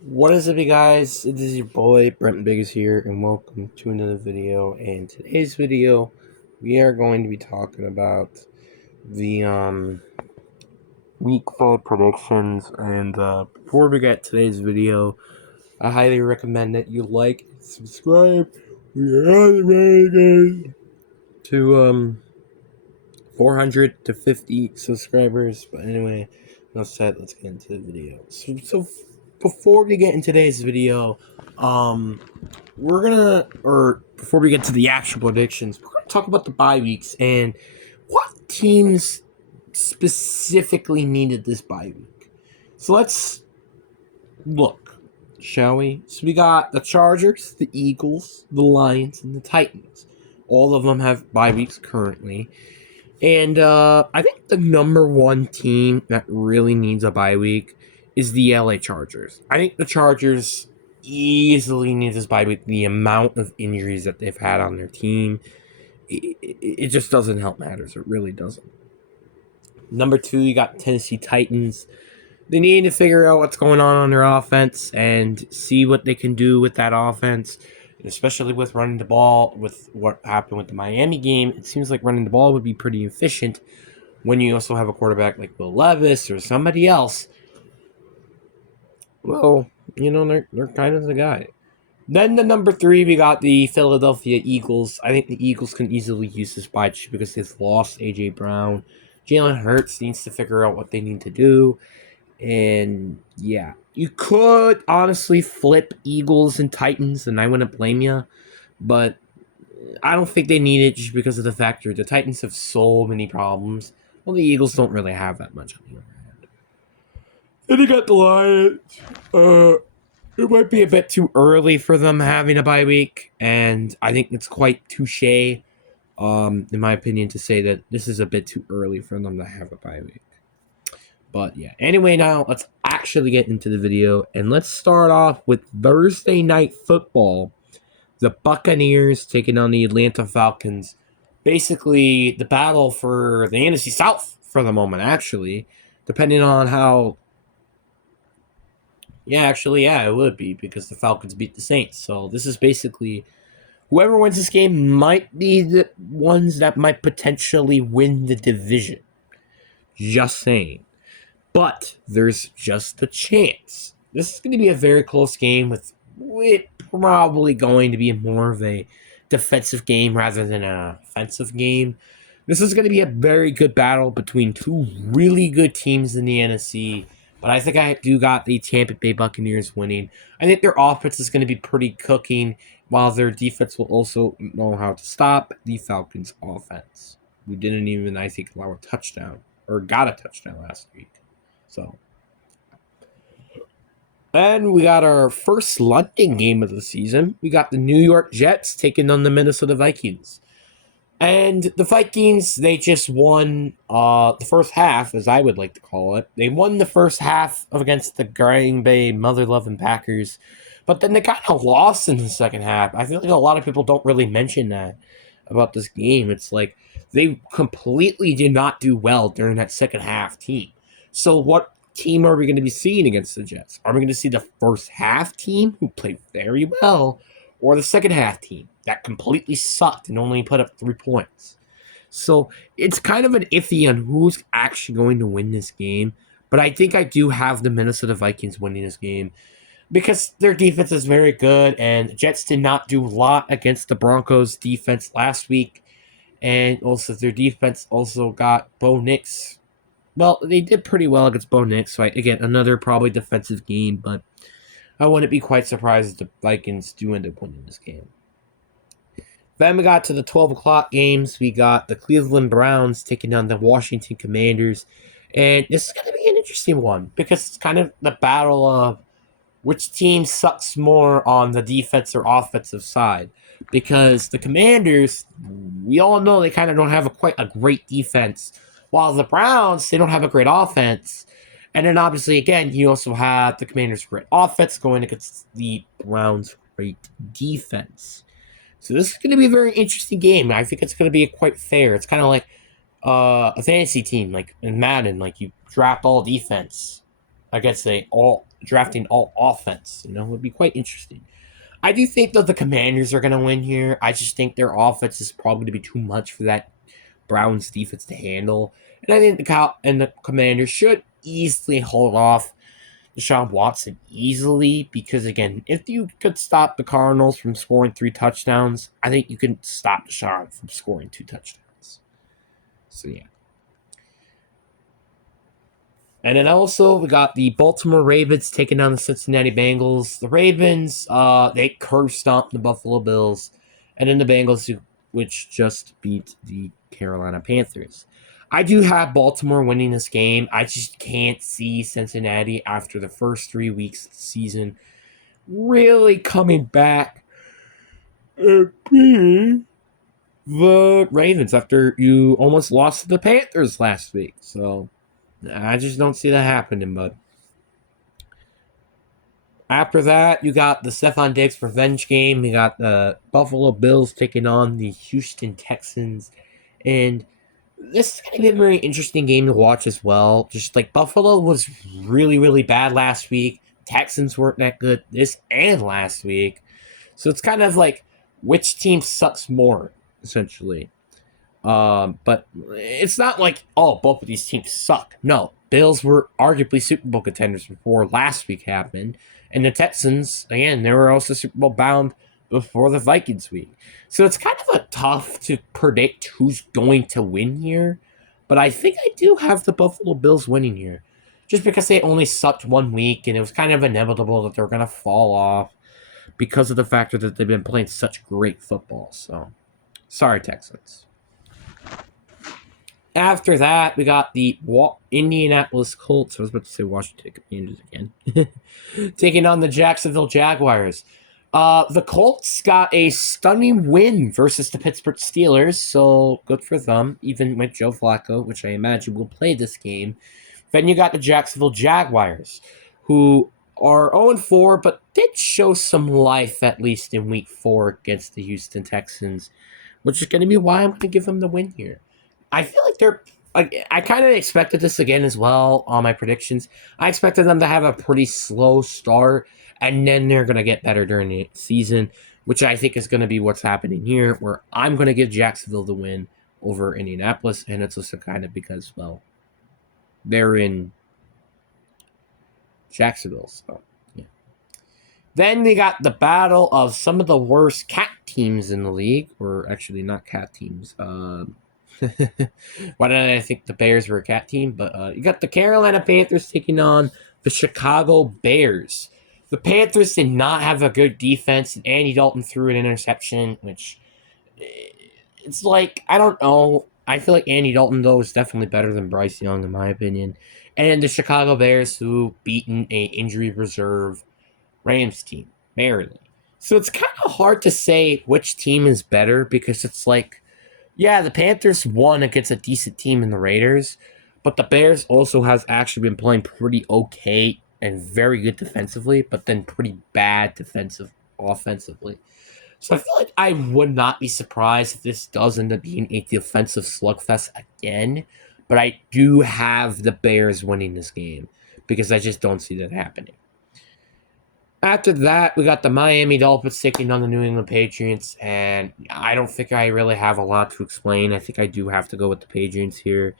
What is up, you guys? This is your boy Brent Biggers here, and welcome to another video. And today's video, we are going to be talking about the week 4 predictions. And before we get today's video, I highly recommend that you like and subscribe. We are on the road again to 400 to 50 subscribers. But anyway, enough said. Let's get into the video. So before we get in today's video, before we get to the actual predictions, we're gonna talk about the bye weeks and what teams specifically needed this bye week. So let's look, shall we? So we got the Chargers, the Eagles, the Lions, and the Titans. All of them have bye weeks currently. And I think the number one team that really needs a bye week is the LA Chargers. I think the Chargers easily need this bye week. The amount of injuries that they've had on their team, it just doesn't help matters. It really doesn't. Number two, you got Tennessee Titans. They need to figure out what's going on their offense and see what they can do with that offense, especially with running the ball. With what happened with the Miami game, it seems like running the ball would be pretty efficient when you also have a quarterback like Will Levis or somebody else. Well, they're kind of the guy. Then the number three, we got the Philadelphia Eagles. I think the Eagles can easily use this bye just because they've lost A.J. Brown. Jalen Hurts needs to figure out what they need to do. And yeah, you could honestly flip Eagles and Titans, and I wouldn't blame you. But I don't think they need it just because of the fact that the Titans have so many problems. Well, the Eagles don't really have that much on the other hand. Then you got the Lions. It might be a bit too early for them having a bye week, and I think it's quite touche, in my opinion, to say that this is a bit too early for them to have a bye week. But yeah, anyway, now let's actually get into the video, and let's start off with Thursday Night Football. The Buccaneers taking on the Atlanta Falcons. Basically, the battle for the NFC South for the moment, actually, depending on how. Yeah, it would be because the Falcons beat the Saints. So this is basically whoever wins this game might be the ones that might potentially win the division. Just saying. But there's just a chance. This is going to be a very close game with it probably going to be more of a defensive game rather than an offensive game. This is going to be a very good battle between two really good teams in the NFC. But I think I do got the Tampa Bay Buccaneers winning. I think their offense is going to be pretty cooking, while their defense will also know how to stop the Falcons' offense. We didn't even, I think, allow a touchdown, or got a touchdown last week. So, and we got our first London game of the season. We got the New York Jets taking on the Minnesota Vikings. And the Vikings, they just won the first half, as I would like to call it. They won the first half against the Green Bay mother-loving Packers. But then they kind of lost in the second half. I feel like a lot of people don't really mention that about this game. It's like they completely did not do well during that second half team. So what team are we going to be seeing against the Jets? Are we going to see the first half team who played very well, or the second half team that completely sucked and only put up 3 points? So it's kind of an iffy on who's actually going to win this game. But I think I do have the Minnesota Vikings winning this game because their defense is very good, and the Jets did not do a lot against the Broncos defense last week. And also their defense also got Bo Nix. Well, they did pretty well against Bo Nix, so again, another probably defensive game, but I wouldn't be quite surprised if the Vikings do end up winning this game. Then we got to the 12 o'clock games. We got the Cleveland Browns taking on the Washington Commanders. And this is going to be an interesting one because it's kind of the battle of which team sucks more on the defense or offensive side. Because the Commanders, we all know they kind of don't have quite a great defense, while the Browns, they don't have a great offense. And then obviously, again, you also have the Commanders' great offense going against the Browns' great defense. So this is going to be a very interesting game. I think it's going to be quite fair. It's kind of like a fantasy team, like in Madden, like you draft all defense against a all drafting all offense. It would be quite interesting. I do think that the Commanders are going to win here. I just think their offense is probably going to be too much for that Browns defense to handle. And I think the Commanders should easily hold off Deshaun Watson easily because, again, if you could stop the Cardinals from scoring 3 touchdowns, I think you can stop Deshaun from scoring 2 touchdowns. So, yeah. And then also we got the Baltimore Ravens taking down the Cincinnati Bengals. The Ravens, they curve stomped the Buffalo Bills, and then the Bengals, which just beat the Carolina Panthers. I do have Baltimore winning this game. I just can't see Cincinnati after the first 3 weeks of the season really coming back and beating the Ravens after you almost lost to the Panthers last week. So I just don't see that happening, bud. After that, you got the Stephon Diggs revenge game. You got the Buffalo Bills taking on the Houston Texans. And this is going to be a very interesting game to watch as well. Just like Buffalo was really, really bad last week. Texans weren't that good this and last week. So it's kind of like which team sucks more, essentially. But it's not like, oh, both of these teams suck. No, Bills were arguably Super Bowl contenders before last week happened. And the Texans, again, they were also Super Bowl bound before the Vikings week. So it's kind of tough to predict who's going to win here. But I think I do have the Buffalo Bills winning here. Just because they only sucked 1 week and it was kind of inevitable that they were going to fall off because of the factor that they've been playing such great football. So, sorry, Texans. After that, we got the Indianapolis Colts. I was about to say Washington Commanders again. Taking on the Jacksonville Jaguars. The Colts got a stunning win versus the Pittsburgh Steelers, so good for them, even with Joe Flacco, which I imagine will play this game. Then you got the Jacksonville Jaguars, who are 0-4, but did show some life at least in Week 4 against the Houston Texans, which is going to be why I'm going to give them the win here. I feel like they're. I kind of expected this again as well on my predictions. I expected them to have a pretty slow start, and then they're going to get better during the season, which I think is going to be what's happening here, where I'm going to give Jacksonville the win over Indianapolis, and it's also kind of because, well, they're in Jacksonville, so yeah. Then we got the battle of some of the worst cat teams in the league, or actually not cat teams. Why did I think the Bears were a cat team? But you got the Carolina Panthers taking on the Chicago Bears. The Panthers did not have a good defense, and Andy Dalton threw an interception, which it's like, I don't know. I feel like Andy Dalton, though, is definitely better than Bryce Young, in my opinion. And the Chicago Bears, who beaten a injury reserve Rams team, barely. So it's kind of hard to say which team is better because it's like, yeah, the Panthers won against a decent team in the Raiders, but the Bears also has actually been playing pretty okay and very good defensively, but then pretty bad offensively. So I feel like I would not be surprised if this does end up being a defensive slugfest again, but I do have the Bears winning this game because I just don't see that happening. After that, we got the Miami Dolphins taking on the New England Patriots, and I don't think I really have a lot to explain. I think I do have to go with the Patriots here.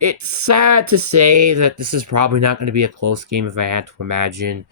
It's sad to say that this is probably not going to be a close game if I had to imagine.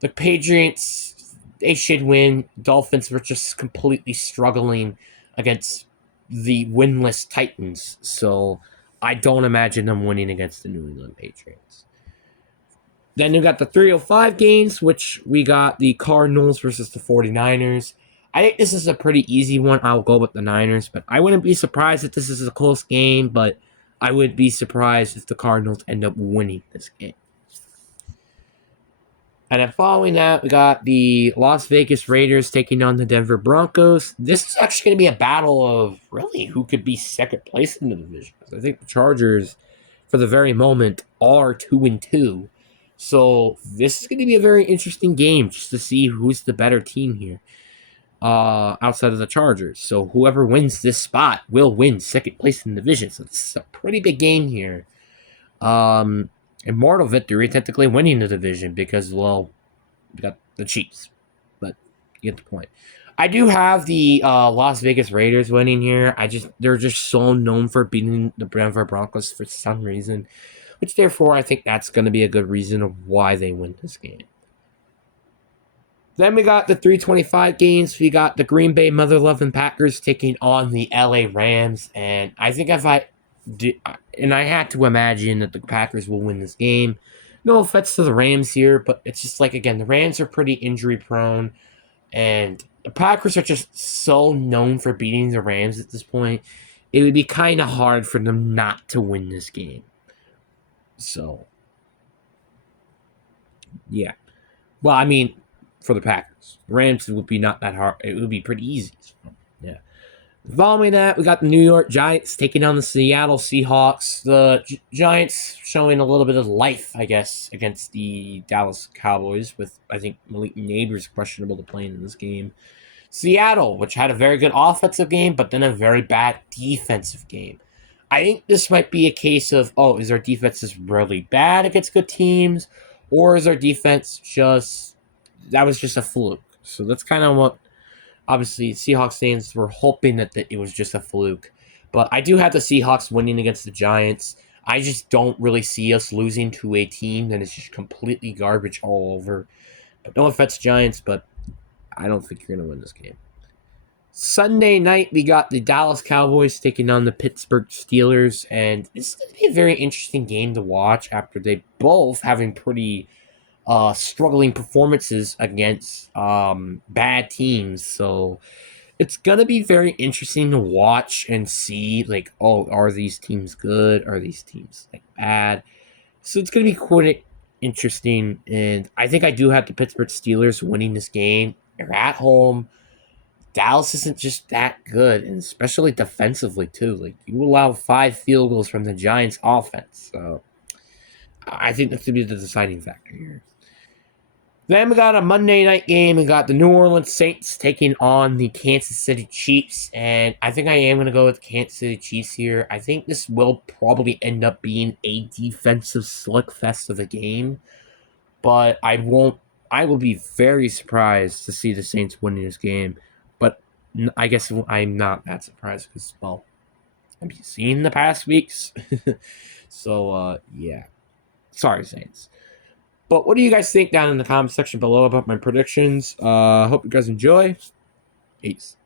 The Patriots, they should win. Dolphins were just completely struggling against the winless Titans, so I don't imagine them winning against the New England Patriots. Then we got the 305 games, which we got the Cardinals versus the 49ers. I think this is a pretty easy one. I'll go with the Niners, but I wouldn't be surprised if this is a close game, but I would be surprised if the Cardinals end up winning this game. And then following that, we got the Las Vegas Raiders taking on the Denver Broncos. This is actually going to be a battle of really who could be second place in the division. I think the Chargers, for the very moment, are 2-2. So this is going to be a very interesting game just to see who's the better team here outside of the Chargers. So whoever wins this spot will win second place in the division. So this is a pretty big game here. immortal victory, technically winning the division because, well, we got the Chiefs. But you get the point. I do have the Las Vegas Raiders winning here. They're just so known for beating the Denver Broncos for some reason, which therefore I think that's going to be a good reason of why they win this game. Then we got the 325 games. We got the Green Bay Mother Loving Packers taking on the LA Rams, and I think if I did, and I had to imagine that the Packers will win this game. No offense to the Rams here, but it's just like again, the Rams are pretty injury prone, and the Packers are just so known for beating the Rams at this point. It would be kind of hard for them not to win this game. So, yeah. Well, I mean, for the Packers, the Rams would be not that hard. It would be pretty easy. So, yeah. Following that, we got the New York Giants taking on the Seattle Seahawks. The Giants showing a little bit of life, I guess, against the Dallas Cowboys, with I think Malik Neighbors questionable to play in this game. Seattle, which had a very good offensive game, but then a very bad defensive game. I think this might be a case of, oh, is our defense just really bad against good teams? Or is our defense just, that was just a fluke? So that's kind of what, obviously, Seahawks fans were hoping that it was just a fluke. But I do have the Seahawks winning against the Giants. I just don't really see us losing to a team that is just completely garbage all over. But no offense, Giants, but I don't think you're going to win this game. Sunday night, we got the Dallas Cowboys taking on the Pittsburgh Steelers, and this is going to be a very interesting game to watch after they both having pretty struggling performances against bad teams. So it's going to be very interesting to watch and see, like, oh, are these teams good? Are these teams like bad? So it's going to be quite interesting, and I think I do have the Pittsburgh Steelers winning this game. They're at home. Dallas isn't just that good, and especially defensively too. Like you allow 5 field goals from the Giants' offense, so I think that's gonna be the deciding factor here. Then we got a Monday night game. We got the New Orleans Saints taking on the Kansas City Chiefs, and I think I am gonna go with the Kansas City Chiefs here. I think this will probably end up being a defensive slugfest of a game, but I won't. I will be very surprised to see the Saints winning this game. But I guess I'm not that surprised because, well, I've seen the past weeks. So, yeah. Sorry, Saints. But what do you guys think down in the comment section below about my predictions? Hope you guys enjoy. Peace.